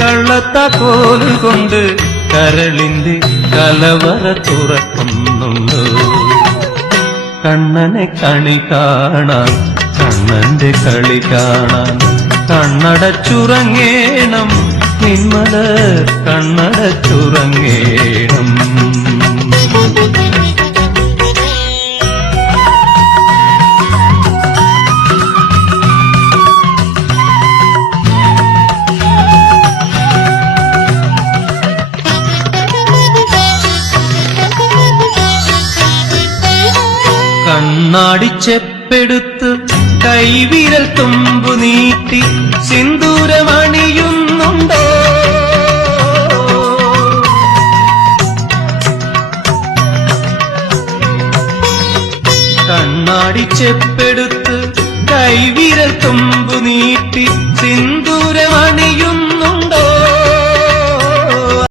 കള്ളത്താക്കോല് കൊണ്ട് കരളിന്റെ കലവറ തുറക്കുന്നുണ്ട്. കണ്ണനെ കണി കാണാൻ, കണ്ണന്റെ കളി കാണാൻ കണ്ണടച്ചുറങ്ങേണം, നിന്മല കണ്ണടച്ചുറങ്ങേണം. കണ്ണാടിച്ചെപ്പെടുത്ത് കൈവിരൽ തുമ്പു നീട്ടി സിന്ദൂരമണിയുന്നുണ്ടോ? കണ്ണാടിച്ചെപ്പെടുത്ത്